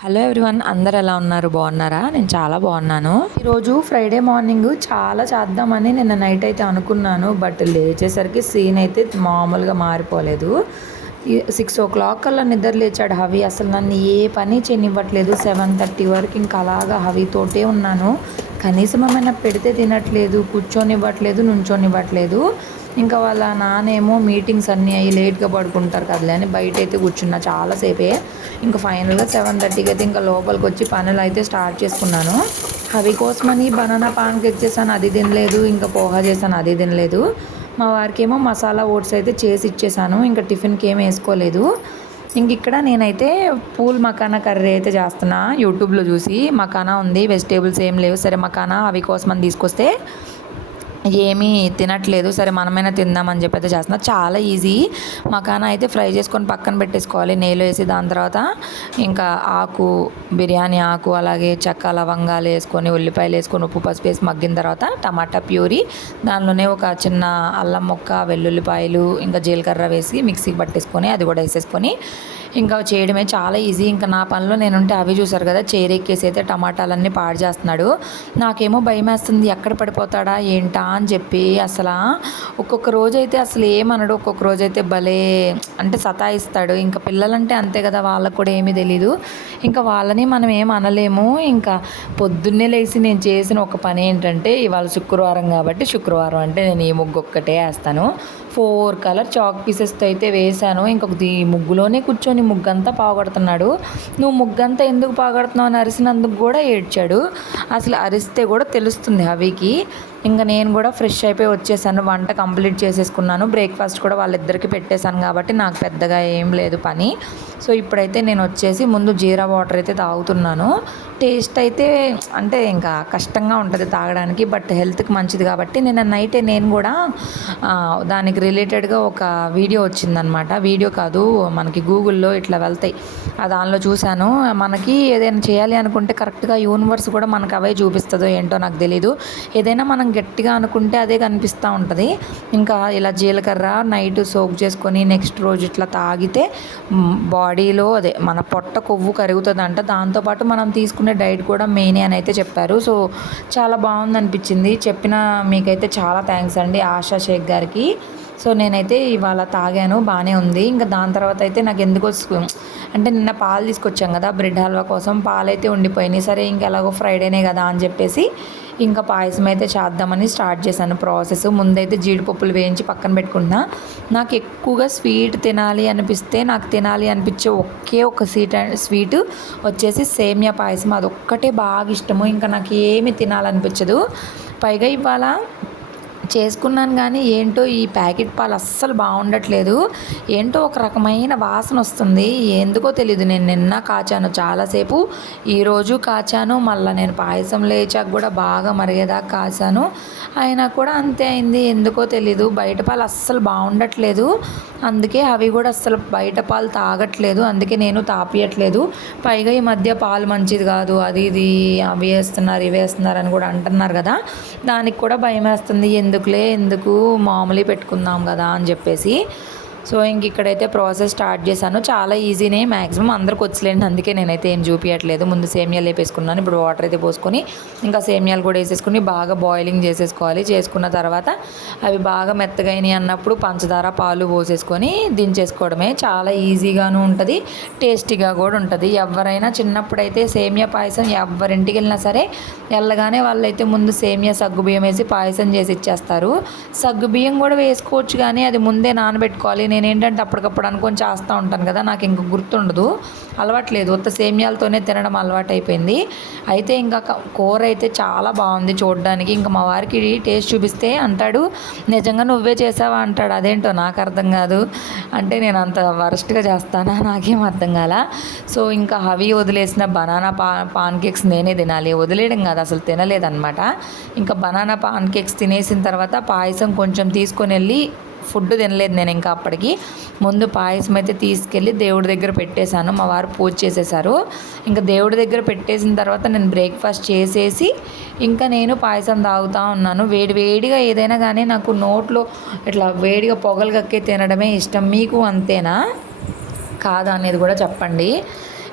Hello everyone అందరు ఎలా ఉన్నారు? బాగున్నారా? నేను చాలా బాగున్నాను. ఈరోజు ఫ్రైడే మార్నింగ్ చాలా చేద్దామని నిన్న నైట్ అయితే అనుకున్నాను బట్ లేచేసరికి సీన్ అయితే మామూలుగా మారిపోలేదు. సిక్స్ ఓ క్లాక్ కల్లా నిద్ర లేచాడు హవి. అసలు నన్ను ఏ పని చేయనివ్వట్లేదు. సెవెన్ థర్టీ వరకు ఇంకా అలాగా హవితోటే ఉన్నాను. కనీసం ఏమైనా పెడితే తినట్లేదు కూర్చొనివ్వట్లేదు నుంచోనివ్వట్లేదు. ఇంకా వాళ్ళ నానేమో మీటింగ్స్ అన్నీ అయ్యి లేట్గా పడుకుంటారు కదలే అని బయట అయితే కూర్చున్నా చాలాసేపే ఇంకా ఫైనల్గా సెవెన్ థర్టీకి అయితే ఇంకా లోపలికి వచ్చి పనులు అయితే స్టార్ట్ చేసుకున్నాను. అవి కోసమని బనానా పాన్ కేక్ చేశాను అది తినలేదు ఇంకా పోహా చేశాను అది తినలేదు. మా వారికి ఏమో మసాలా ఓట్స్ అయితే చేసి ఇచ్చేసాను ఇంకా టిఫిన్కి ఏమి వేసుకోలేదు. ఇంక ఇక్కడ నేనైతే పూల్ మకానా కర్రీ అయితే చేస్తున్నా యూట్యూబ్లో చూసి. మకానా ఉంది వెజిటేబుల్స్ ఏం లేవు. సరే మకానా అవి కోసమని తీసుకొస్తే ఏమీ తినట్లేదు. సరే మనమైనా తిందామని చెప్పి అయితే చేస్తున్నా. చాలా ఈజీ. మకానా అయితే ఫ్రై చేసుకొని పక్కన పెట్టేసుకోవాలి. నెయ్యిలో వేసి దాని తర్వాత ఇంకా ఆకు బిర్యానీ ఆకు అలాగే చెక్క లవంగాలు వేసుకొని ఉల్లిపాయలు వేసుకొని ఉప్పు పసుపు వేసి మగ్గిన తర్వాత టమాటా ప్యూరీ దానిలోనే ఒక చిన్న అల్లం ముక్క వెల్లుల్లిపాయలు ఇంకా జీలకర్ర వేసి మిక్సీకి పట్టేసుకొని అది కూడా వేసేసుకొని ఇంకా చేయడమే చాలా ఈజీ. ఇంకా నా పనిలో నేనుంటే అవి చూసారు కదా చేరెక్కేసి అయితే టమాటాలన్నీ పాడు చేస్తున్నాడు. నాకేమో భయం వేస్తుంది ఎక్కడ పడిపోతాడా ఏంటా అని చెప్పి అసలు. ఒక్కొక్క రోజు అయితే అసలు ఏమనడు ఒక్కొక్క రోజు అయితే భలే అంటే సతాయిస్తాడు. ఇంకా పిల్లలంటే అంతే కదా వాళ్ళకు కూడా ఏమీ తెలీదు. ఇంకా వాళ్ళని మనం ఏం అనలేము. ఇంకా పొద్దున్నే లేచి నేను చేసిన ఒక పని ఏంటంటే ఇవాళ శుక్రవారం కాబట్టి శుక్రవారం అంటే నేను ఈ ముగ్గు ఒక్కటే వేస్తాను. ఫోర్ కలర్ చాక్ పీసెస్తో అయితే వేశాను. ఇంకొక ఈ ముగ్గులోనే కూర్చొని ముగ్గంతా పాగొడుతున్నాడు. నువ్వు ముగ్గంతా ఎందుకు పాగొడుతున్నావు అని అరిసినందుకు కూడా ఏడ్చాడు. అసలు అరిస్తే కూడా తెలుస్తుంది హవికి. ఇంకా నేను కూడా ఫ్రెష్ అయిపోయి వచ్చేసాను. వంట కంప్లీట్ చేసేసుకున్నాను. బ్రేక్ఫాస్ట్ కూడా వాళ్ళిద్దరికి పెట్టేశాను కాబట్టి నాకు పెద్దగా ఏం లేదు పని. సో ఇప్పుడైతే నేను వచ్చేసి ముందు జీరా వాటర్ అయితే తాగుతున్నాను. టేస్ట్ అయితే అంటే ఇంకా కష్టంగా ఉంటుంది తాగడానికి బట్ హెల్త్కి మంచిది కాబట్టి నిన్న నైటే నేను కూడా దానికి రిలేటెడ్గా ఒక వీడియో వచ్చిందనమాట వీడియో కాదు మనకి గూగుల్లో ఇట్లా వెళ్తాయి. ఆ దానిలో చూశాను. మనకి ఏదైనా చేయాలి అనుకుంటే కరెక్ట్గా యూనివర్స్ కూడా మనకు అవే చూపిస్తుందో ఏంటో నాకు తెలీదు. ఏదైనా మనం గట్టిగా అనుకుంటే అదే కనిపిస్తూ ఉంటుంది. ఇంకా ఇలా జీలకర్ర నైట్ సోక్ చేసుకొని నెక్స్ట్ రోజు ఇట్లా తాగితే బాడీలో అదే మన పొట్ట కొవ్వు కరుగుతుందంట. దాంతోపాటు మనం తీసుకునే డైట్ కూడా మెయిన్ అని అయితే చెప్పారు. సో చాలా బాగుంది అనిపించింది. చెప్పిన మీకైతే చాలా థ్యాంక్స్ అండి ఆశా షేక్ గారికి. సో నేనైతే ఇవాళ తాగాను బాగానే ఉంది. ఇంకా దాని తర్వాత అయితే నాకు ఎందుకు అంటే నిన్న పాలు తీసుకొచ్చాం కదా బ్రెడ్ హల్వా కోసం పాలు అయితే ఉండిపోయినాయి. సరే ఇంకా ఎలాగో ఫ్రైడేనే కదా అని చెప్పేసి ఇంకా పాయసం అయితే చేద్దామని స్టార్ట్ చేశాను ప్రాసెస్. ముందైతే జీడిపప్పులు వేయించి పక్కన పెట్టుకున్నా నాకు ఎక్కువగా స్వీట్ తినాలి అనిపిస్తే నాకు తినాలి అనిపించే ఒకే ఒక స్వీట్ స్వీట్ వచ్చేసి సేమియా పాయసం. అదొక్కటే బాగా ఇష్టము. ఇంకా నాకు ఏమి తినాలనిపించదు. పైగా ఇవాళ చేసుకున్నాను కానీ ఏంటో ఈ ప్యాకెట్ పాలు అస్సలు బాగుండట్లేదు. ఏంటో ఒక రకమైన వాసన వస్తుంది. ఎందుకో తెలియదు నేను నిన్న కాచాను చాలాసేపు. ఈరోజు కాచాను. మళ్ళీ నేను పాయసం లేచాక కూడా బాగా మరిగేదాకా కాచాను. అయినా కూడా అంతే అయింది. ఎందుకో తెలీదు. బయట పాలు అస్సలు బాగుండట్లేదు. అందుకే అవి కూడా అస్సలు బయట పాలు తాగట్లేదు. అందుకే నేను తాపియట్లేదు. పైగా ఈ మధ్య పాలు మంచిది కాదు. అది ఇది అవి వేస్తున్నారు ఇవి వేస్తున్నారు అని కూడా అంటున్నారు కదా. దానికి కూడా భయం వేస్తుంది ఎందుకులే? ఎందుకు మామూలు పెట్టుకుందాం కదా అని చెప్పేసి సో ఇంక ఇక్కడైతే ప్రాసెస్ స్టార్ట్ చేశాను. చాలా ఈజీనే మ్యాక్సిమం అందరికి వచ్చలేండి. అందుకే నేనైతే ఏం చూపించట్లేదు ముందు సేమియాలు వేపేసుకున్నాను ఇప్పుడు వాటర్ అయితే పోసుకొని ఇంకా సేమియాలు కూడా వేసేసుకుని బాగా బాయిలింగ్ చేసేసుకోవాలి. చేసుకున్న తర్వాత అవి బాగా మెత్తగైనవి అన్నప్పుడు పంచదార పాలు పోసేసుకొని దించేసుకోవడమే. చాలా ఈజీగాను ఉంటుంది. టేస్టీగా కూడా ఉంటుంది. ఎవరైనా చిన్నప్పుడైతే సేమియా పాయసం ఎవరింటికి వెళ్ళినా సరే వెళ్ళగానే వాళ్ళైతే ముందు సేమియా సగ్గు బియ్యం వేసి పాయసం చేసి ఇచ్చేస్తారు. సగ్గుబియ్యం కూడా వేసుకోవచ్చు కానీ అది ముందే నానబెట్టుకోవాలి. నేను ఏంటంటే అప్పటికప్పుడు అనుకొని చేస్తూ ఉంటాను కదా నాకు ఇంక గుర్తుండదు. అలవాట్లేదు. ఉత్త సేమ్యాలతోనే తినడం అలవాటు అయిపోయింది అయితే ఇంకా కూర అయితే చాలా బాగుంది చూడడానికి. ఇంకా మా వారికి టేస్ట్ చూపిస్తే అంటాడు నిజంగా నువ్వే చేసావా? అంటాడు. అదేంటో నాకు అర్థం కాదు. అంటే నేను అంత వరస్ట్గా చేస్తానా? నాకేం అర్థం కాల. సో ఇంకా హవి వదిలేసిన బనానా పా పాన్ కేక్స్ నేనే తినాలి. వదిలేయడం కాదు అసలు తినలేదన్నమాట. ఇంకా బనానా పాన్ కేక్స్ తినేసిన తర్వాత పాయసం కొంచెం తీసుకొని వెళ్ళి ఫుడ్ తినలేదు నేను ఇంకా అప్పటికి. ముందు పాయసం అయితే తీసుకెళ్ళి దేవుడి దగ్గర పెట్టేశాను. మా వారు పూజ చేసేసారు ఇంకా దేవుడి దగ్గర పెట్టేసిన తర్వాత నేను బ్రేక్ఫాస్ట్ చేసేసి ఇంకా నేను పాయసం తాగుతూ ఉన్నాను. వేడి వేడిగా ఏదైనా కానీ నాకు నోట్లో ఇట్లా వేడిగా పొగలు కక్కే తినడమే ఇష్టం. మీకు అంతేనా? కాదా అనేది కూడా చెప్పండి.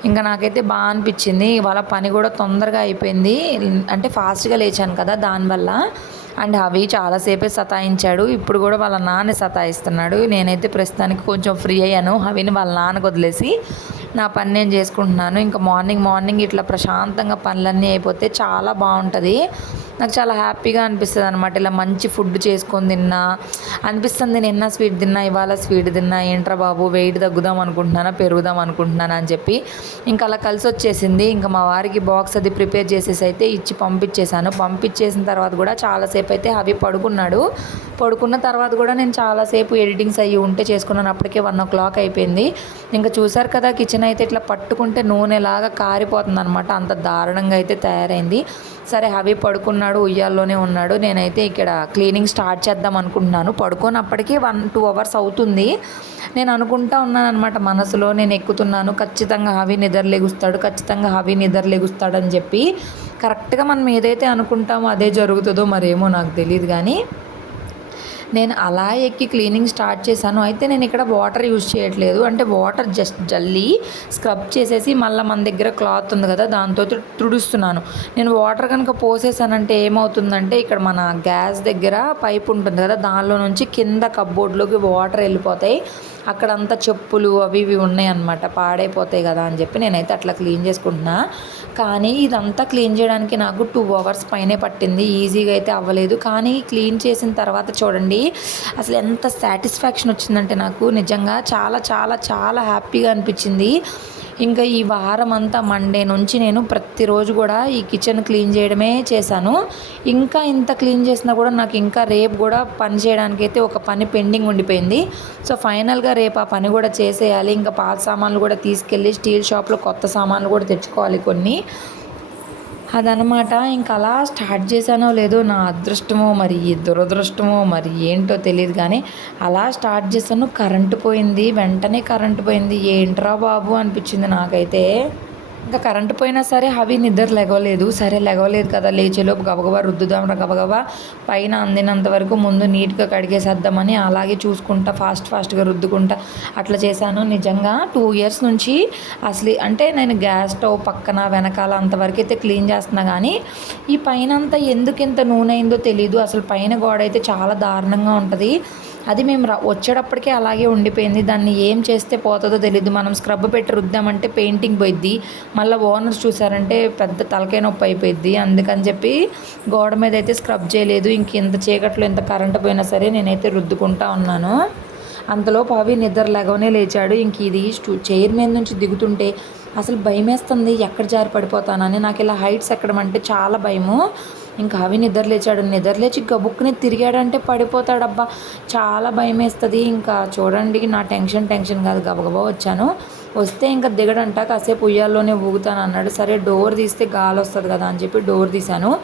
ఇంకా నాకైతే బాగా అనిపించింది. వాళ్ళ పని కూడా తొందరగా అయిపోయింది. అంటే ఫాస్ట్గా లేచాను కదా దానివల్ల. అండ్ అవి చాలాసేపే సతాయించాడు. ఇప్పుడు కూడా వాళ్ళ నాన్న సతాయిస్తున్నాడు. నేనైతే ప్రస్తుతానికి కొంచెం ఫ్రీ అయ్యాను. అవిని వాళ్ళ నాన్నకు వదిలేసి నా పని నేను చేసుకుంటున్నాను. ఇంకా మార్నింగ్ మార్నింగ్ ఇట్లా ప్రశాంతంగా పనులన్నీ అయిపోతే చాలా బాగుంటుంది. నాకు చాలా హ్యాపీగా అనిపిస్తుంది అనమాట ఇలా మంచి ఫుడ్ చేసుకొని తిన్నా అనిపిస్తుంది నిన్న స్వీట్ తిన్నా ఇవాళ స్వీట్ తిన్నా ఏంట్రా బాబు వెయిట్ తగ్గుదాం అనుకుంటున్నానా పెరుగుదాం అనుకుంటున్నానా అని చెప్పి ఇంకా అలా కలిసి వచ్చేసింది. ఇంకా మా వారికి బాక్స్ అది ప్రిపేర్ చేసేసి అయితే ఇచ్చి పంపించేశాను. పంపించేసిన తర్వాత కూడా చాలాసేపు అయితే అవి పడుకున్నాడు. పడుకున్న తర్వాత కూడా నేను చాలాసేపు ఎడిటింగ్స్ అయ్యి ఉంటే చేసుకున్నాను. అప్పటికే వన్ ఓ క్లాక్ అయిపోయింది. ఇంకా చూసారు కదా కిచెన్ అయితే ఇట్లా పట్టుకుంటే నూనెలాగా కారిపోతుంది అనమాట అంత దారుణంగా అయితే తయారైంది. సరే హవి పడుకున్నాడు. ఉయ్యాల్లోనే ఉన్నాడు. నేనైతే ఇక్కడ క్లీనింగ్ స్టార్ట్ చేద్దాం అనుకుంటున్నాను. పడుకోనప్పటికీ వన్ టూ అవర్స్ అవుతుంది. నేను అనుకుంటా ఉన్నాను అనమాట మనసులో నేను ఎక్కుతున్నాను. ఖచ్చితంగా హవి నిద్ర లెగుస్తాడు ఖచ్చితంగా హవి నిద్రలేగుస్తాడని చెప్పి. కరెక్ట్గా మనం ఏదైతే అనుకుంటామో అదే జరుగుతుందో మరేమో నాకు తెలియదు కానీ నేను అలా ఎక్కి క్లీనింగ్ స్టార్ట్ చేశాను. అయితే నేను ఇక్కడ వాటర్ యూజ్ చేయట్లేదు. అంటే వాటర్ జస్ట్ జల్లి స్క్రబ్ చేసేసి మళ్ళీ మన దగ్గర క్లాత్ ఉంది కదా దాంతో తుడుస్తున్నాను. నేను వాటర్ కనుక పోసేసానంటే ఏమవుతుందంటే ఇక్కడ మన గ్యాస్ దగ్గర పైప్ ఉంటుంది కదా దానిలో నుంచి కింద కబ్బోర్డ్లోకి వాటర్ వెళ్ళిపోతాయి. అక్కడంతా చెప్పులు అవి ఇవి ఉన్నాయి అనమాట పాడైపోతాయి కదా అని చెప్పి నేనైతే అట్లా క్లీన్ చేసుకుంటున్నా. కానీ ఇదంతా క్లీన్ చేయడానికి నాకు టూ అవర్స్ పైనే పట్టింది. ఈజీగా అయితే అవ్వలేదు. కానీ క్లీన్ చేసిన తర్వాత చూడండి అసలు ఎంత సాటిస్ఫాక్షన్ వచ్చిందంటే నాకు నిజంగా చాలా చాలా చాలా హ్యాపీగా అనిపించింది. ఇంకా ఈ వారం అంతా మండే నుంచి నేను ప్రతిరోజు కూడా ఈ కిచెన్ క్లీన్ చేయడమే చేశాను. ఇంకా ఇంత క్లీన్ చేసినా కూడా నాకు ఇంకా రేపు కూడా పని చేయడానికి అయితే ఒక పని పెండింగ్ ఉండిపోయింది. సో ఫైనల్గా రేపు ఆ పని కూడా చేసేయాలి. ఇంకా పాత సామాన్లు కూడా తీసుకెళ్ళి స్టీల్ షాప్లో కొత్త సామాన్లు కూడా తెచ్చుకోవాలి కొన్ని. అదనమాట. ఇంక అలా స్టార్ట్ చేశానో లేదో నా అదృష్టమో మరి దురదృష్టమో మరి ఏంటో తెలియదు కానీ అలా స్టార్ట్ చేశాను. కరెంటు పోయింది. వెంటనే కరెంటు పోయింది. ఏంట్రా బాబు అనిపించింది నాకైతే. ఇంకా కరెంటు పోయినా సరే అవి నిద్ర లెగవలేదు. సరే లెగవలేదు కదా లేచేలోపు గబగబా రుద్దుదాం గబగబా. పైన అందినంత వరకు ముందు నీట్గా కడిగేసేద్దామని అలాగే చూసుకుంటా ఫాస్ట్ ఫాస్ట్గా రుద్దుకుంటా. అట్లా చేశాను. నిజంగా టూ ఇయర్స్ నుంచి అసలు అంటే నేను గ్యాస్ స్టవ్ పక్కన వెనకాల అంతవరకు అయితే క్లీన్ చేస్తున్నా కానీ ఈ పైన అంతా ఎందుకు ఇంత నూనె అయిందో తెలియదు అసలు పైన గోడ అయితే చాలా దారుణంగా ఉంటుంది. అది మేము రా వచ్చేటప్పటికే అలాగే ఉండిపోయింది. దాన్ని ఏం చేస్తే పోతుందో తెలియదు మనం స్క్రబ్ పెట్టి రుద్దామంటే పెయింటింగ్ పోయిద్ది. మళ్ళీ ఓనర్స్ చూసారంటే పెద్ద తలకాయ నొప్పి అయిపోయిద్ది. అందుకని చెప్పి గోడ మీద అయితే స్క్రబ్ చేయలేదు. ఇంక ఇంత చీకట్లో ఇంత కరెంట్ పోయినా సరే నేనైతే రుద్దుకుంటా ఉన్నాను. అంతలోపు అవి నిద్ర లేగవనే లేచాడు. ఇంక ఇది చైర్ మీద నుంచి దిగుతుంటే అసలు భయమేస్తుంది. ఎక్కడ జారి పడిపోతానని. నాకు ఇలా హైట్స్ ఎక్కడం అంటే చాలా భయము. ఇంకా అవి నిద్రలేచాడు నిద్రలేచి గబుక్కుని తిరిగాడంటే పడిపోతాడబ్బా. చాలా భయం వేస్తుంది ఇంకా చూడండి నా టెన్షన్ టెన్షన్ కాదు. గబగబా వచ్చాను. వస్తే ఇంకా దిగడంట. కాసేపు ఉయ్యాల్లోనే ఊగుతాను అన్నాడు. సరే డోర్ తీస్తే గాలి వస్తుంది కదా అని చెప్పి డోర్ తీశాను.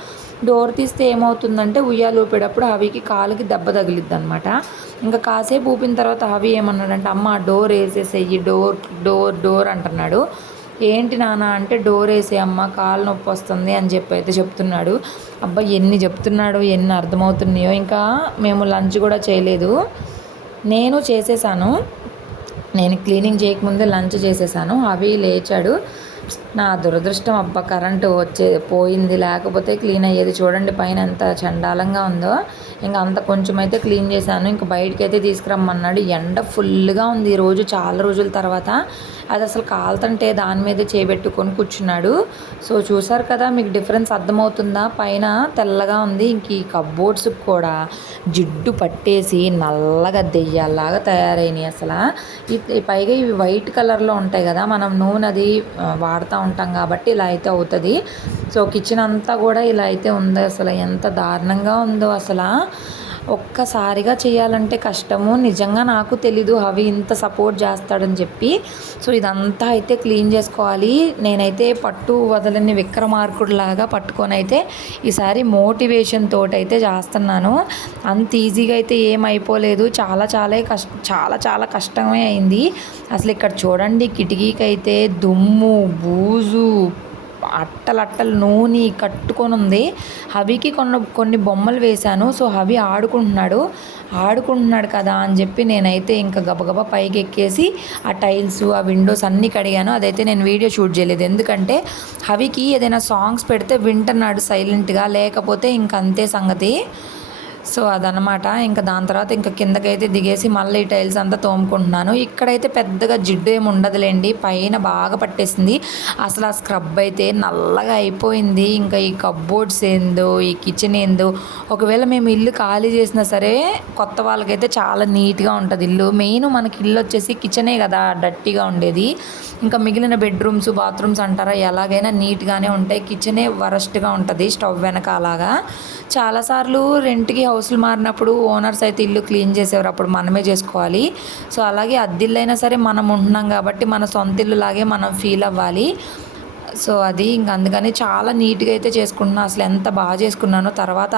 డోర్ తీస్తే ఏమవుతుందంటే ఉయ్యాలు ఊపేటప్పుడు అవికి కాలుకి దెబ్బ తగిలిద్ది అనమాట ఇంకా కాసేపు ఊపిన తర్వాత అవి ఏమన్నాడంటే అమ్మ డోర్ వేసేసేయి డోర్ డోర్ డోర్ అంటున్నాడు. ఏంటి నాన్న? అంటే డోర్ వేసే అమ్మ కాలు నొప్పి వస్తుంది అని చెప్పి అయితే చెప్తున్నాడు. అబ్బా ఎన్ని చెప్తున్నాడు ఎన్ని అర్థమవుతున్నాయో ఇంకా మేము లంచ్ కూడా చేయలేదు. నేను చేసేసాను. నేను క్లీనింగ్ చేయకముందే లంచ్ చేసేసాను. అవి లేచాడు. నా దురదృష్టం అబ్బా కరెంటు వచ్చే పోయింది. లేకపోతే క్లీన్ అయ్యేది చూడండి పైన ఎంత చండాలంగా ఉందో. ఇంకా అంత కొంచెం అయితే క్లీన్ చేశాను. ఇంకా బయటకి అయితే తీసుకురమ్మన్నాడు. ఎండ ఫుల్గా ఉంది ఈరోజు చాలా రోజుల తర్వాత. అది అసలు కాలుతుంటే దాని మీదే చేపెట్టుకొని కూర్చున్నాడు. సో చూసారు కదా మీకు డిఫరెన్స్ అర్థమవుతుందా? పైన తెల్లగా ఉంది. ఇంక ఈ కబ్బోర్డ్స్ కూడా జిడ్డు పట్టేసి నల్లగా దెయ్యాలాగా తయారైనాయి అసలు. పైగా ఇవి వైట్ కలర్లో ఉంటాయి కదా మనం నూనె అది వాడుతూ ఉంటాం కాబట్టి ఇలా అయితే అవుతుంది. సో కిచెన్ అంతా కూడా ఇలా అయితే ఉంది అసలు. ఎంత దారుణంగా ఉందో అసలు. ఒక్కసారిగా చేయాలంటే కష్టము. నిజంగా నాకు తెలీదు అవి ఇంత సపోర్ట్ చేస్తాడని చెప్పి. సో ఇదంతా అయితే క్లీన్ చేసుకోవాలి. నేనైతే పట్టు వదలని విక్రమార్కుడిలాగా పట్టుకొని అయితే ఈసారి మోటివేషన్ తోటైతే అయితే చేస్తున్నాను. అంత ఈజీగా అయితే ఏమైపోలేదు. చాలా చాలా కష్ట చాలా చాలా కష్టమే అయింది. అసలు ఇక్కడ చూడండి కిటికీకి అయితే దుమ్ము బూజు అట్టలట్టలు నూనె కట్టుకొని ఉంది. హవికి కొన్ని కొన్ని బొమ్మలు వేశాను. సో హవి ఆడుకుంటున్నాడు. ఆడుకుంటున్నాడు కదా అని చెప్పి నేనైతే ఇంకా గబగబా పైకి ఎక్కేసి ఆ టైల్స్ ఆ విండోస్ అన్నీ కడిగాను. అదైతే నేను వీడియో షూట్ చేయలేదు. ఎందుకంటే హవికి ఏదైనా సాంగ్స్ పెడితే వింటున్నాడు సైలెంట్గా. లేకపోతే ఇంక అంతే సంగతి. సో అదనమాట ఇంకా దాని తర్వాత ఇంకా కిందకైతే దిగేసి మళ్ళీ ఈ టైల్స్ అంతా తోముకుంటున్నాను. ఇక్కడైతే పెద్దగా జిడ్డు ఏమి ఉండదులేండి. పైన బాగా పట్టేసింది. అసలు ఆ స్క్రబ్ అయితే నల్లగా అయిపోయింది. ఇంకా ఈ కబ్బోర్డ్స్ ఏందో ఈ కిచెన్ ఏందో ఒకవేళ మేము ఇల్లు ఖాళీ చేసినా సరే కొత్త వాళ్ళకైతే చాలా నీట్గా ఉంటుంది ఇల్లు. మెయిన్ మనకి ఇల్లు వచ్చేసి కిచెనే కదా డట్టిగా ఉండేది. ఇంకా మిగిలిన బెడ్రూమ్స్ బాత్రూమ్స్ అంటారా ఎలాగైనా నీట్గానే ఉంటాయి. కిచెనే వరస్ట్గా ఉంటుంది స్టవ్ వెనక అలాగా చాలాసార్లు రెంట్కి హౌస్లు మారినప్పుడు ఓనర్స్ అయితే ఇల్లు క్లీన్ చేసేవారు. అప్పుడు మనమే చేసుకోవాలి. సో అలాగే అద్దిల్లైనా సరే మనం ఉంటున్నాం కాబట్టి మన సొంత ఇల్లు లాగే మనం ఫీల్ అవ్వాలి. సో అది ఇంక అందుకని చాలా నీట్గా అయితే చేసుకుంటున్నాను అసలు ఎంత బాగా చేసుకున్నానో. తర్వాత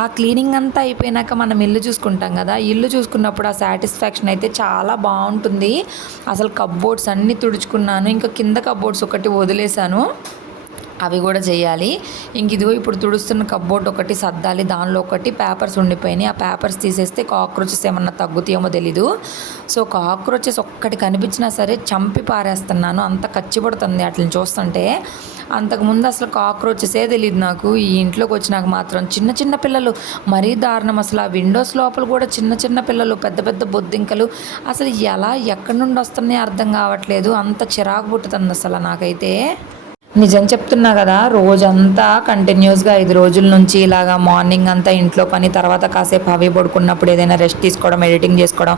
ఆ క్లీనింగ్ అంతా అయిపోయినాక మనం ఇల్లు చూసుకుంటాం కదా. ఇల్లు చూసుకున్నప్పుడు ఆ సాటిస్ఫాక్షన్ అయితే చాలా బాగుంటుంది. అసలు కబ్బోర్డ్స్ అన్నీ తుడుచుకున్నాను. ఇంకా కింద కబ్బోర్డ్స్ ఒకటి వదిలేశాను. అవి కూడా చేయాలి. ఇంక ఇదిగో ఇప్పుడు తుడుస్తున్న కబ్బోర్డ్ ఒకటి సర్దాలి. దానిలో ఒకటి పేపర్స్ ఉండిపోయినాయి. ఆ పేపర్స్ తీసేస్తే కాక్రోచెస్ ఏమన్నా తగ్గుతాయేమో తెలీదు. సో కాక్రోచెస్ ఒక్కటి కనిపించినా సరే చంపి పారేస్తున్నాను. అంత పడుతుంది వాటిని చూస్తుంటే. అంతకుముందు అసలు కాక్రోచెసే తెలియదు నాకు. ఈ ఇంట్లోకి వచ్చినాక మాత్రం చిన్న చిన్న పిల్లలు. మరీ దారుణం అసలు. ఆ విండోస్ లోపల కూడా చిన్న చిన్న పిల్లలు పెద్ద పెద్ద బొద్దింకలు. అసలు ఎలా ఎక్కడి నుండి వస్తున్నాయో అర్థం కావట్లేదు. అంత చిరాకు పుట్టుతుంది అసలు నాకైతే. నిజం చెప్తున్నా కదా రోజంతా కంటిన్యూస్గా ఐదు రోజుల నుంచి ఇలాగా మార్నింగ్ అంతా ఇంట్లో పని తర్వాత కాసేపు అవి పడుకున్నప్పుడు ఏదైనా రెస్ట్ తీసుకోవడం ఎడిటింగ్ చేసుకోవడం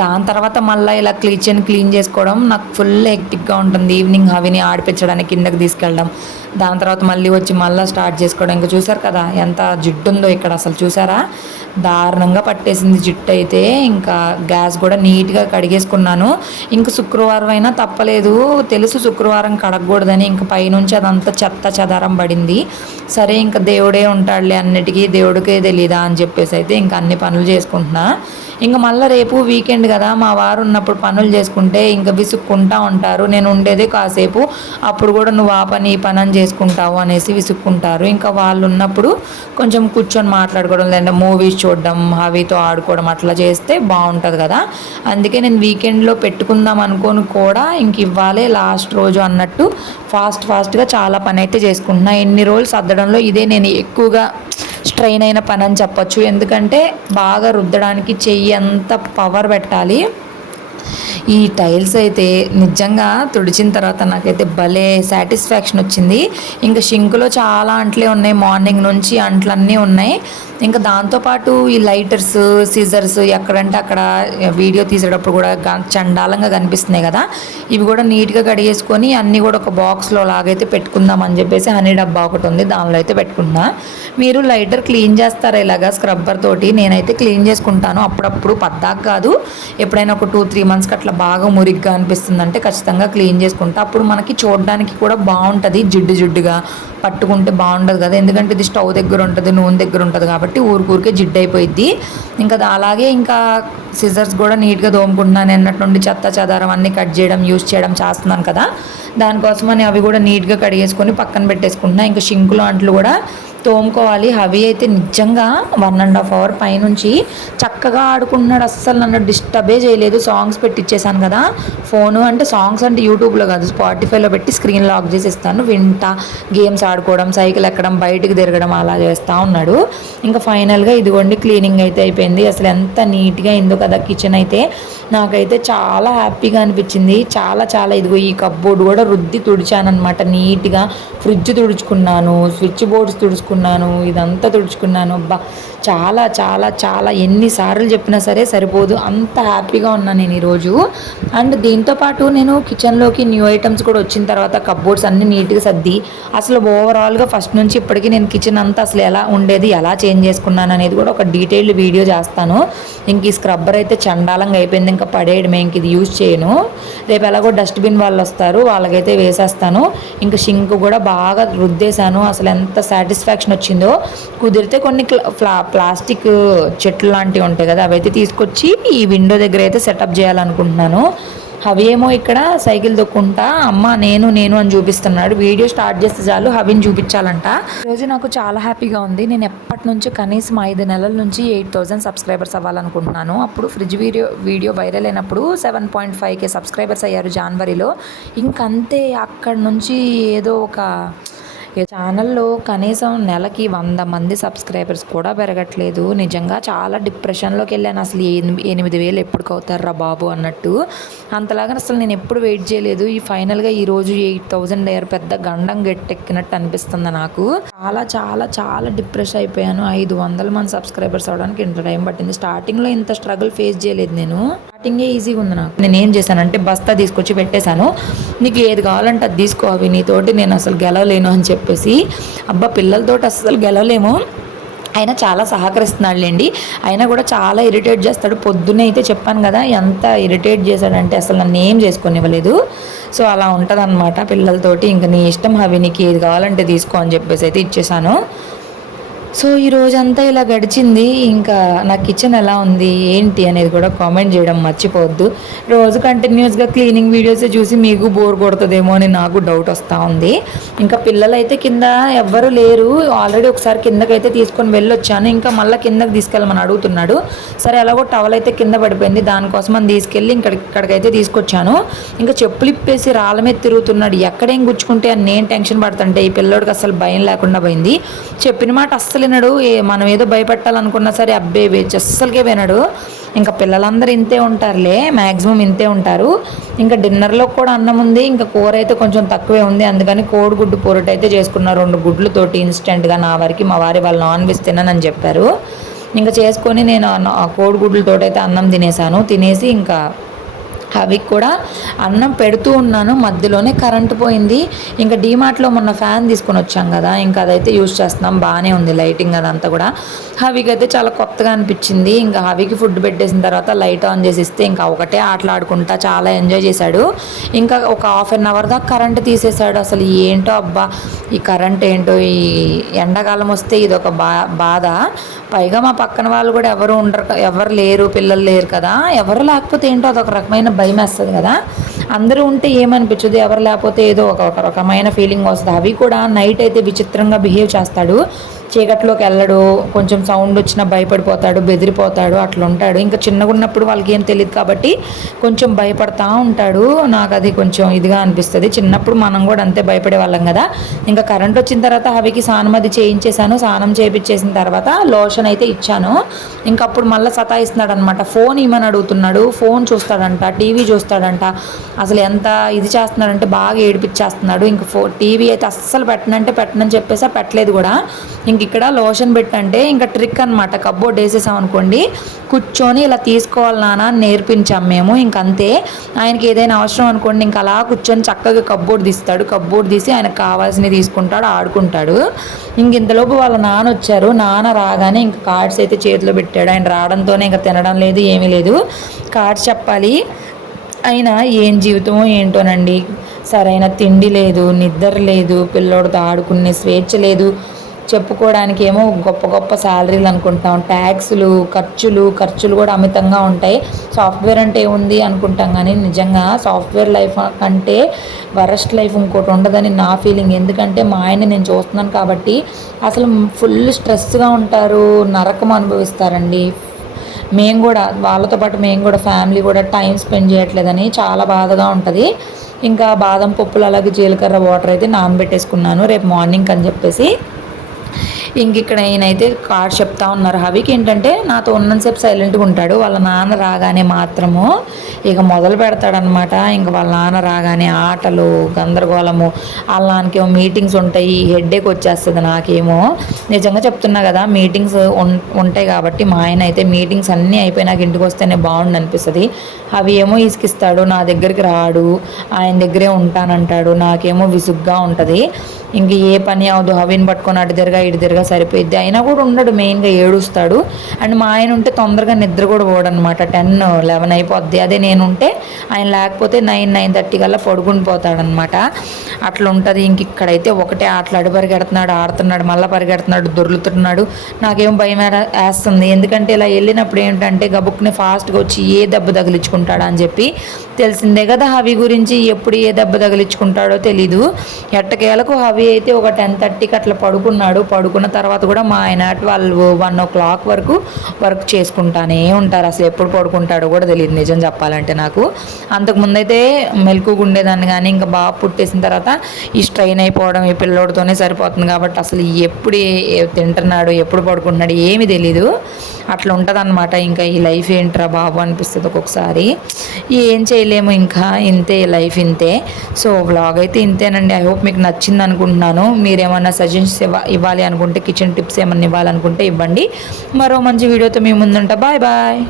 దాని తర్వాత మళ్ళీ ఇలా కిచెన్ క్లీన్ చేసుకోవడం నాకు ఫుల్ హెక్టిక్గా ఉంటుంది. ఈవినింగ్ హవిని ఆడిపించడానికి కిందకి తీసుకెళ్ళడం. దాని తర్వాత మళ్ళీ వచ్చి మళ్ళీ స్టార్ట్ చేసుకోవడం. ఇంకా చూసారు కదా ఎంత జిడ్డు ఉందో ఇక్కడ అసలు చూసారా? దారుణంగా పట్టేసింది జిట్టు అయితే. ఇంకా గ్యాస్ కూడా నీట్గా కడిగేసుకున్నాను. ఇంకా శుక్రవారం అయినా తప్పలేదు. తెలుసు శుక్రవారం కడగకూడదని. ఇంకా పైనుంచి అదంతా చెత్త చెదారం పడింది. సరే ఇంకా దేవుడే ఉంటాడులే అన్నిటికీ. దేవుడికే తెలీదా అని చెప్పేసి అయితే ఇంకా అన్ని పనులు చేసుకుంటున్నా. ఇంకా మళ్ళీ రేపు వీకెండ్ కదా మా వారు ఉన్నప్పుడు పనులు చేసుకుంటే ఇంకా విసుక్కుంటా ఉంటారు. నేను ఉండేదే కాసేపు అప్పుడు కూడా నువ్వు ఆ పని ఈ పని అని చేసుకుంటావు అనేసి విసుక్కుంటారు. ఇంకా వాళ్ళు ఉన్నప్పుడు కొంచెం కూర్చొని మాట్లాడుకోవడం లేదంటే మూవీస్ చూడడం హవీతో ఆడుకోవడం అట్లా చేస్తే బాగుంటుంది కదా. అందుకే నేను వీకెండ్లో పెట్టుకుందాం అనుకోని కూడా ఇంక ఇవ్వాలే లాస్ట్ రోజు అన్నట్టు ఫాస్ట్ ఫాస్ట్గా చాలా పని అయితే చేసుకుంటున్నా. ఎన్ని రోజులు సర్దడంలో ఇదే నేను ఎక్కువగా స్ట్రెయిన్ అయిన పని అని చెప్పొచ్చు. ఎందుకంటే బాగా రుద్దడానికి చెయ్యి అంత పవర్ పెట్టాలి. ఈ టైల్స్ అయితే నిజంగా తుడిచిన తర్వాత నాకైతే భలే సాటిస్ఫాక్షన్ వచ్చింది. ఇంకా షింకులో చాలా అంట్లే ఉన్నాయి. మార్నింగ్ నుంచి అంట్లన్నీ ఉన్నాయి. ఇంకా దాంతోపాటు ఈ లైటర్స్ సీజర్స్ ఎక్కడంటే అక్కడ వీడియో తీసేటప్పుడు కూడా చండాలంగా కనిపిస్తున్నాయి కదా. ఇవి కూడా నీట్గా కడిగేసుకొని అన్నీ కూడా ఒక బాక్స్లో లాగైతే పెట్టుకుందాం అని చెప్పేసి హనీ డబ్బా ఒకటి ఉంది. దానిలో అయితే పెట్టుకుందా మీరు లైటర్ క్లీన్ చేస్తారా ఇలాగా స్క్రబ్బర్ తోటి? నేనైతే క్లీన్ చేసుకుంటాను. అప్పుడప్పుడు పద్దాక కాదు. ఎప్పుడైనా ఒక టూ త్రీ మంత్స్కి అట్లా బాగా మురిగ్గా అనిపిస్తుంది అంటే ఖచ్చితంగా క్లీన్ చేసుకుంటా. అప్పుడు మనకి చూడడానికి కూడా బాగుంటుంది జిడ్డు జిడ్డుగా పట్టుకుంటే బాగుండదు కదా. ఎందుకంటే ఇది స్టవ్ దగ్గర ఉంటుంది నూనె దగ్గర ఉంటుంది కాబట్టి ఊరికూరికే జిడ్డు అయిపోయింది ఇంకా అది అలాగే ఇంకా సిజర్స్ కూడా నీట్గా తోముకుంటున్నాను ఎన్నటి నుండి చెత్త చెదారం అన్నీ కట్ చేయడం యూస్ చేయడం చేస్తున్నాను కదా. దానికోసమని అవి కూడా నీట్గా కడిగేసుకొని పక్కన పెట్టేసుకుంటున్నాను ఇంకా షింకులు అంట్లు కూడా తోముకోవాలి. హవి అయితే నిజంగా వన్ అండ్ హాఫ్ అవర్ పైనుంచి చక్కగా ఆడుకుంటున్నాడు అస్సలు నన్ను డిస్టర్బే చేయలేదు. సాంగ్స్ పెట్టిచ్చేసాను కదా. ఫోను అంటే సాంగ్స్ అంటే యూట్యూబ్లో కాదు. స్పాటిఫైలో పెట్టి స్క్రీన్ లాక్ చేసి ఇస్తాను వింటా. గేమ్స్ ఆడుకోవడం సైకిల్ ఎక్కడం బయటికి తిరగడం అలా చేస్తూ ఉన్నాడు. ఇంకా ఫైనల్గా ఇదిగోండి క్లీనింగ్ అయితే అయిపోయింది. అసలు ఎంత నీట్గా అయిందో కదా కిచెన్ అయితే. నాకైతే చాలా హ్యాపీగా అనిపించింది. చాలా చాలా ఇదిగో ఈ కప్బోర్డ్ కూడా రుద్ది తుడిచానమాట నీట్గా ఫ్రిడ్జ్ తుడుచుకున్నాను. స్విచ్ బోర్డ్స్ తుడుచుకున్నాను. ఇదంతా తుడుచుకున్నాను. అబ్బా చాలా చాలా చాలా ఎన్నిసార్లు చెప్పినా సరే సరిపోదు. అంత హ్యాపీగా ఉన్నాను నేను ఈరోజు. అండ్ దీంతోపాటు నేను కిచెన్లోకి న్యూ ఐటమ్స్ కూడా వచ్చిన తర్వాత కబ్బోర్డ్స్ అన్ని నీట్గా సర్ది అసలు ఓవరాల్గా ఫస్ట్ నుంచి ఇప్పటికీ నేను కిచెన్ అంతా అసలు ఎలా ఉండేది ఎలా చేంజ్ చేసుకున్నాను అనేది కూడా ఒక డీటెయిల్డ్ వీడియో చేస్తాను. ఇంక ఈ స్క్రబ్బర్ అయితే చండాలంగా అయిపోయింది ఇంకా పడేయడమే ఇంక ఇది యూజ్ చేయను. రేపు ఎలాగో డస్ట్బిన్ వాళ్ళు వస్తారు వాళ్ళకైతే వేసేస్తాను. ఇంకా షింక్ కూడా బాగా రుద్దేశాను. అసలు ఎంత సాటిస్ఫాక్షన్ వచ్చిందో కుదిరితే కొన్ని ఫ్లా ప్లాస్టిక్ చెట్లు లాంటివి ఉంటాయి కదా అవైతే తీసుకొచ్చి ఈ విండో దగ్గర అయితే సెటప్ చేయాలనుకుంటున్నాను. హవి ఏమో ఇక్కడ సైకిల్ దొక్కుంటా అమ్మ నేను నేను అని చూపిస్తున్నాడు. వీడియో స్టార్ట్ చేస్తే చాలు హవిని చూపించాలంట. ఈరోజు నాకు చాలా హ్యాపీగా ఉంది. నేను ఎప్పటి నుంచో కనీసం ఐదు నెలల నుంచి ఎయిట్ థౌసండ్ సబ్స్క్రైబర్స్ అవ్వాలనుకుంటున్నాను. అప్పుడు ఫ్రిడ్జ్ వీడియో వీడియో వైరల్ అయినప్పుడు సెవెన్ పాయింట్ ఫైవ్కి సబ్స్క్రైబర్స్ అయ్యారు జనవరిలో. ఇంకంతే అక్కడి నుంచి ఏదో ఒక ఛానల్లో కనీసం నెలకి వంద మంది సబ్స్క్రైబర్స్ కూడా పెరగట్లేదు. నిజంగా చాలా డిప్రెషన్లోకి వెళ్ళాను. అసలు ఎనిమిది వేలు ఎప్పుడు బాబు అన్నట్టు. అంతలాగా అసలు నేను ఎప్పుడు వెయిట్ చేయలేదు. ఈ ఫైనల్గా ఈ రోజు ఎయిట్ థౌజండ్ అయ్యారు. పెద్ద గండం గట్టెక్కినట్టు అనిపిస్తుంది నాకు. చాలా చాలా చాలా డిప్రెస్ అయిపోయాను. ఐదు వందల మంది సబ్స్క్రైబర్స్ అవడానికి ఇంత టైం పట్టింది. స్టార్టింగ్లో ఇంత స్ట్రగుల్ ఫేస్ చేయలేదు నేను. స్టార్టింగే ఈజీగా ఉంది నాకు. నేను ఏం చేశానంటే బస్తా తీసుకొచ్చి పెట్టేశాను. నీకు ఏది కావాలంటే అది తీసుకో అవి. నీతోటి నేను అసలు గెలవలేను అని చెప్పేసి అబ్బా పిల్లలతోటి అసలు గెలవలేము. ఆయన చాలా సహకరిస్తున్నాడులేండి. అయినా కూడా చాలా ఇరిటేట్ చేస్తాడు. పొద్దున్నే అయితే చెప్పాను కదా ఎంత ఇరిటేట్ చేశాడంటే అసలు నన్ను ఏం చేసుకొనివ్వలేదు. సో అలా ఉంటుంది పిల్లలతోటి. ఇంకా నీ ఇష్టం అవి నీకు ఏది కావాలంటే తీసుకో అని చెప్పేసి అయితే ఇచ్చేసాను సో ఈ రోజంతా ఇలా గడిచింది. ఇంకా నా కిచెన్ ఎలా ఉంది ఏంటి అనేది కూడా కామెంట్ చేయడం మర్చిపోవద్దు. రోజు కంటిన్యూస్గా క్లీనింగ్ వీడియోస్ చూసి మీకు బోర్ కొడుతుందేమో అని నాకు డౌట్ వస్తూ ఉంది. ఇంకా పిల్లలైతే కింద ఎవ్వరు లేరు. ఆల్రెడీ ఒకసారి కిందకైతే తీసుకొని వెళ్ళొచ్చాను. ఇంకా మళ్ళీ కిందకి తీసుకెళ్ళమని అడుగుతున్నాడు. సరే ఎలాగో టవల్ అయితే కింద పడిపోయింది. దానికోసం అని తీసుకెళ్ళి ఇక్కడ ఇక్కడికైతే తీసుకొచ్చాను. ఇంకా చెప్పులు ఇప్పేసి రాళ్ళ మీద తిరుగుతున్నాడు. ఎక్కడేం గుచ్చుకుంటే అని నేను టెన్షన్ పడుతుంటే ఈ పిల్లోడికి అసలు భయం లేకుండా పోయింది. చెప్పిన మాట అస్సలు వినడు ఏ మనం ఏదో భయపెట్టాలనుకున్నా సరే అబ్బే వేచి అస్సలకే వినడు. ఇంకా పిల్లలందరూ ఇంతే ఉంటారులే మ్యాక్సిమం ఇంతే ఉంటారు. ఇంకా డిన్నర్లో కూడా అన్నం ఉంది ఇంకా కూర అయితే కొంచెం తక్కువే ఉంది. అందుకని కోడిగుడ్డు పొరటు అయితే చేసుకున్నారు రెండు గుడ్లతోటి ఇన్స్టెంట్గా నా వారికి మా వారి వాళ్ళు నాన్ వెజ్ తిననని చెప్పారు. ఇంకా చేసుకొని నేను కోడిగుడ్లతోటి కోడిగుడ్లతో అయితే అన్నం తినేసాను. తినేసి ఇంకా అవి కూడా అన్నం పెడుతూ ఉన్నాను. మధ్యలోనే కరెంటు పోయింది. ఇంకా డీమార్ట్లో మొన్న ఫ్యాన్ తీసుకొని వచ్చాం కదా. ఇంకా అదైతే యూజ్ చేస్తున్నాం. బాగానే ఉంది లైటింగ్ అదంతా కూడా. హవికి అయితే చాలా కొత్తగా అనిపించింది. ఇంకా హవికి ఫుడ్ పెట్టేసిన తర్వాత లైట్ ఆన్ చేసి ఇస్తే ఇంకా ఒకటే ఆటలాడుకుంటా చాలా ఎంజాయ్ చేశాడు. ఇంకా ఒక హాఫ్ అన్ అవర్ దాకా కరెంట్ తీసేశాడు. అసలు ఏంటో అబ్బా! ఈ కరెంట్ ఏంటో? ఈ ఎండాకాలం వస్తే ఇది ఒక బా బాధ. పైగా మా పక్కన వాళ్ళు కూడా ఎవరు ఉండరు ఎవరు లేరు పిల్లలు లేరు కదా. ఎవరు లేకపోతే ఏంటో అదొక రకమైన భయం వేస్తుంది కదా. అందరూ ఉంటే ఏమనిపించదు ఎవరు లేకపోతే ఏదో ఒక రకమైన ఫీలింగ్ వస్తుంది. అవి కూడా నైట్ అయితే విచిత్రంగా బిహేవ్ చేస్తాడు. చీకట్లోకి వెళ్ళడు కొంచెం సౌండ్ వచ్చినా భయపడిపోతాడు బెదిరిపోతాడు అట్లా ఉంటాడు. ఇంకా చిన్నగా ఉన్నప్పుడు వాళ్ళకి ఏం తెలియదు కాబట్టి కొంచెం భయపడతా ఉంటాడు. నాకు అది కొంచెం ఇదిగా అనిపిస్తుంది. చిన్నప్పుడు మనం కూడా అంతే భయపడే వాళ్ళం కదా. ఇంకా కరెంట్ వచ్చిన తర్వాత అవికి స్నానం అది చేయించేశాను. స్నానం చేయించేసిన తర్వాత లోషన్ అయితే ఇచ్చాను. ఇంకా అప్పుడు మళ్ళీ సతాయిస్తున్నాడు అనమాట ఫోన్ ఇమ్మని అడుగుతున్నాడు? ఫోన్ చూస్తాడంట టీవీ చూస్తాడంట. అసలు ఎంత ఇది చేస్తున్నాడంటే బాగా ఏడిపించేస్తున్నాడు. ఇంకా ఫో టీవీ అయితే అస్సలు పెట్టనంటే పెట్టనని చెప్పేసి పెట్టలేదు కూడా. ఇంక ఇక్కడ లోషన్ పెట్టంటే ఇంకా ట్రిక్ అనమాట కబ్బోర్డ్ వేసేసాం అనుకోండి. కూర్చొని ఇలా తీసుకోవాలి నాన్న అని నేర్పించాం మేము. ఇంక అంతే ఆయనకి ఏదైనా అవసరం అనుకోండి ఇంకా అలా కూర్చొని చక్కగా కబ్బోర్డ్ తీస్తాడు. కబ్బోర్డ్ తీసి ఆయనకు కావాల్సినవి తీసుకుంటాడు ఆడుకుంటాడు. ఇంక ఇంతలోపు వాళ్ళ నాన్న వచ్చారు. నాన్న రాగానే ఇంక కార్డ్స్ అయితే చేతిలో పెట్టాడు. ఆయన రావడంతోనే ఇంకా తినడం లేదు ఏమీ లేదు. కార్డ్స్ చెప్పాలి. అయినా ఏం జీవితమో ఏంటోనండి. సరైన తిండి లేదు నిద్ర లేదు పిల్లోడితో ఆడుకునే స్వేచ్ఛ లేదు. చెప్పుకోవడానికి ఏమో గొప్ప గొప్ప శాలరీలు అనుకుంటాం. ట్యాక్స్లు ఖర్చులు ఖర్చులు కూడా అమితంగా ఉంటాయి. సాఫ్ట్వేర్ అంటే ఏముంది అనుకుంటాం కానీ నిజంగా సాఫ్ట్వేర్ లైఫ్ కంటే వరస్ట్ లైఫ్ ఇంకోటి ఉండదని నా ఫీలింగ్. ఎందుకంటే మా ఆయన నేను చూస్తున్నాను కాబట్టి అసలు ఫుల్ స్ట్రెస్గా ఉంటారు నరకం అనుభవిస్తారండి. మేము కూడా వాళ్ళతో పాటు మేము కూడా ఫ్యామిలీ కూడా టైం స్పెండ్ చేయట్లేదని చాలా బాధగా ఉంటుంది. ఇంకా బాదం పప్పులు అలాగే జీలకర్ర వాటర్ అయితే నానబెట్టేసుకున్నాను. రేపు మార్నింగ్ అని చెప్పేసి ఇంక ఇక్కడ ఈయనైతే కార్డ్ చెప్తా ఉన్నారు హవికి ఏంటంటే నాతో ఉన్నంతసేపు సైలెంట్గా ఉంటాడు వాళ్ళ నాన్న రాగానే మాత్రము ఇక మొదలు పెడతాడనమాట ఇంక వాళ్ళ నాన్న రాగానే ఆటలు గందరగోళము వాళ్ళ నాన్నకేమో మీటింగ్స్ ఉంటాయి హెడ్ఏక్ వచ్చేస్తుంది నాకేమో. నిజంగా చెప్తున్నా కదా మీటింగ్స్ ఉంటాయి కాబట్టి మా ఆయన అయితే మీటింగ్స్ అన్నీ అయిపోయి నాకు ఇంటికి వస్తేనే బాగుండు అనిపిస్తుంది. అవి ఏమో ఇసుకిస్తాడు నా దగ్గరికి రాడు ఆయన దగ్గరే ఉంటానంటాడు నాకేమో విసుగ్గా ఉంటుంది. ఇంక ఏ పని అవదు హవిని పట్టుకొని అటు తిరగా ఇటు తిరగా సరిపోయిద్ది. అయినా కూడా ఉండడు మెయిన్గా ఏడుస్తాడు. అండ్ మా ఆయన ఉంటే తొందరగా నిద్ర కూడా పోడనమాట టెన్ లెవెన్ అయిపోద్ది. అదే నేను ఉంటే ఆయన లేకపోతే నైన్ నైన్ థర్టీ కల్లా పడుకుని పోతాడనమాట అట్లా ఉంటుంది. ఇంక ఇక్కడైతే ఒకటే అడు పరిగెడుతున్నాడు ఆడుతున్నాడు మళ్ళీ పరిగెడుతున్నాడు దొర్లుతున్నాడు. నాకేం భయం వేస్తుంది. ఎందుకంటే ఇలా వెళ్ళినప్పుడు ఏంటంటే గబుక్ని ఫాస్ట్గా వచ్చి ఏ దెబ్బ తగిలించుకుంటాడా అని చెప్పి తెలిసిందే కదా హవి గురించి ఎప్పుడు ఏ దెబ్బ తగిలించుకుంటాడో తెలీదు. ఎట్టకేలకు హవి అయితే ఒక టెన్ థర్టీకి అట్లా పడుకున్నాడు. పడుకున్న తర్వాత కూడా మా ఆయన ట్వెల్వ్ వన్ ఓ క్లాక్ వరకు వర్క్ చేసుకుంటానే ఉంటారు. అసలు ఎప్పుడు పడుకుంటాడో కూడా తెలియదు నిజం చెప్పాలంటే నాకు. అంతకుముందైతే అయితే మెలకుగా ఉండేదాన్ని కానీ ఇంకా బాగా పుట్టేసిన తర్వాత ఈ స్ట్రైన్ అయిపోవడం ఈ పిల్లోడితోనే సరిపోతుంది. కాబట్టి అసలు ఎప్పుడు తింటున్నాడు ఎప్పుడు పడుకుంటున్నాడు ఏమీ తెలీదు. అట్లా ఉంటుంది ఇంకా ఈ లైఫ్ ఏంట్రా బాబు అనిపిస్తుంది ఒక్కొక్కసారి. ఏం చేయలేము ఇంకా ఇంతే లైఫ్ ఇంతే. సో వ్లాగ్ అయితే ఇంతేనండి. ఐ హోప్ మీకు నచ్చింది అనుకుంటున్నాను. మీరేమన్నా సజెషన్స్ ఇవ్వ ఇవ్వాలి అనుకుంటే కిచెన్ టిప్స్ ఏమన్నా ఇవ్వాలనుకుంటే ఇవ్వండి. మరో మంచి వీడియోతో మేము ముందుంటా. Bye bye